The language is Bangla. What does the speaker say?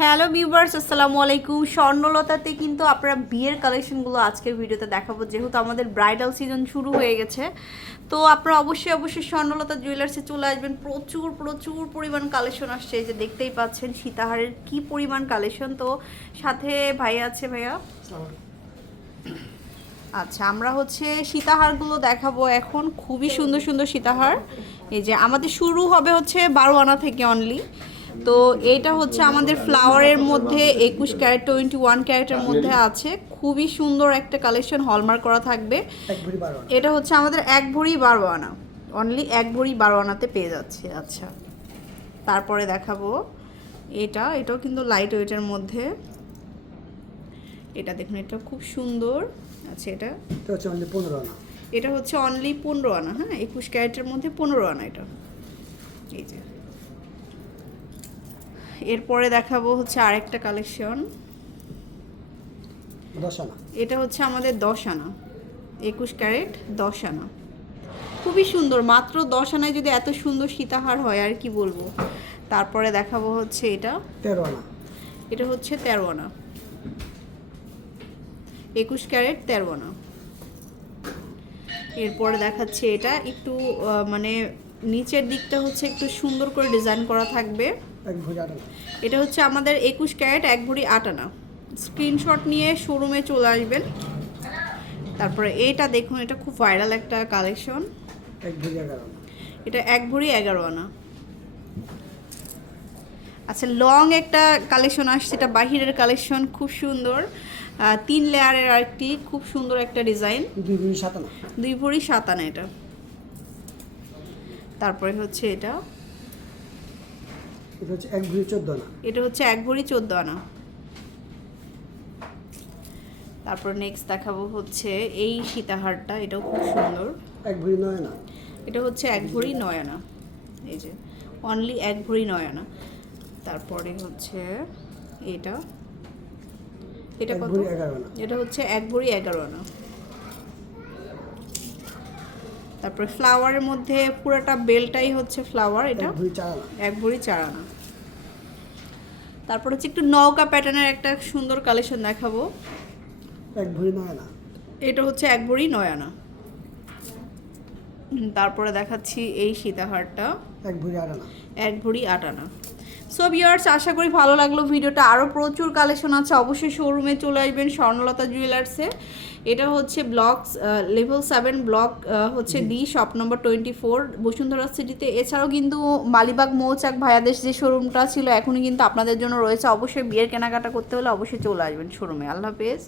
হ্যালো ভিউয়ার্স আসসালামু আলাইকুম। স্বর্ণলতাতে কিন্তু আপনারা বিয়ের কালেকশনগুলো আজকের ভিডিওতে দেখাবো, যেহেতু আমাদের ব্রাইডাল সিজন শুরু হয়ে গেছে। তো আপনারা অবশ্যই অবশ্যই স্বর্ণলতা জুয়েলার্সে চলে আসবেন। প্রচুর প্রচুর পরিমাণ কালেকশন আসছে। যে দেখতেই পাচ্ছেন, সীতাহারের কি পরিমাণ কালেকশন তো সাথে ভাইয়া আছে ভাইয়া? আচ্ছা আমরা হচ্ছে সীতাহারগুলো দেখাবো এখন। খুবই সুন্দর সুন্দর সীতাহার। এই যে আমাদের শুরু হবে হচ্ছে বারো আনা থেকে অনলি তো এটা হচ্ছে আমাদের ফ্লাওয়ারের মধ্যে একুশ ক্যারেট টোয়েন্টি ওয়ান ক্যারেটের মধ্যে আছে। খুবই সুন্দর একটা কালেকশন হলমার্ক করা থাকবে। এটা হচ্ছে আমাদের এক ভরি বারো আনা অনলি এক ভরি বারো আনাতে পেয়ে যাচ্ছে। আচ্ছা। তারপরে দেখাবো। এটা এটাও কিন্তু লাইট ওয়েটের মধ্যে। এটা দেখুন এটা খুব সুন্দর। আচ্ছা এটা? এটা হচ্ছে অনলি পনেরো আনা এটা হচ্ছে অনলি পনেরো আনা হ্যাঁ? একুশ ক্যারেটের মধ্যে পনেরো আনা এটা। এই যে। এরপরে দেখাবো হচ্ছে আরেকটা কালেকশন এটা হচ্ছে আমাদের দশ আনা একুশ ক্যারেট দশ আনা খুবই সুন্দর মাত্র দশ আনায় যদি এত সুন্দর সীতাহার হয় আর কি বলব? তারপরে দেখাবো হচ্ছে এটা। তেরো আনা এটা হচ্ছে তেরো আনা একুশ ক্যারেট তেরো আনা এরপরে দেখাচ্ছে এটা একটু মানে নিচের দিকটা হচ্ছে একটু সুন্দর করে ডিজাইন করা থাকবে। এটা হচ্ছে আমাদের একুশ ক্যারেট এক ভরি আট আনা স্ক্রিনশট নিয়ে শোরুমে চলে আসবেন। তারপরে এটা দেখুন এটা খুব ভাইরাল একটা কালেকশন এটা এক ভরি এগারো আনা। আচ্ছা লং একটা কালেকশন আসছে এটা বাহিরের কালেকশন খুব সুন্দর। তিন লেয়ারের আরেকটি খুব সুন্দর একটা ডিজাইন দুই ভরি সাত আনা। দুই ভরি সাত আনা এটা। তারপরে হচ্ছে এটা। এটা হচ্ছে এক ভরি চোদ্দ আনা। এটা হচ্ছে এক ভরি চোদ্দ আনা। তারপর নেক্সট দেখাবো হচ্ছে এই সীতাহারটা এটাও খুব সুন্দর। এক ভরি নয় আনা। এটা হচ্ছে এক ভরি নয় আনা। এই যে অনলি এক ভরি নয় আনা। তারপরে হচ্ছে এটা। এটা কত? এটা হচ্ছে এক ভরি এগারো আনা। তারপরে ফ্লাওয়ারের মধ্যে পুরোটা বেলটাই হচ্ছে ফ্লাওয়ার এটা এক ভরি চার আনা এক ভরি চার আনা তারপর হচ্ছে একটু নৌকা প্যাটার্নের একটা সুন্দর কালেকশন দেখাবো। এক ভরি নয় আনা এটা হচ্ছে এক ভরি নয় আনা তারপরে দেখাচ্ছি এই সীতাহারটা। এক ভরি আট আনা এক ভরি আট আনা সো ভিওয়ার্স আশা করি ভালো লাগল ভিডিওটা। আরও প্রচুর কালেকশন আছে। অবশ্যই শোরুমে চলে আসবেন স্বর্ণলতা জুয়েলার্সে এটা হচ্ছে ব্লক লেভেল সেভেন ব্লক হচ্ছে D shop number twenty four Bashundhara সিটিতে এছাড়াও কিন্তু মালিবাগ মৌচাক ভায়াদেশ যে শোরুমটা ছিল এখনই কিন্তু আপনাদের জন্য রয়েছে। অবশ্যই বিয়ের কেনাকাটা করতে হলে অবশ্যই চলে আসবেন শোরুমে আল্লাহ হাফেজ।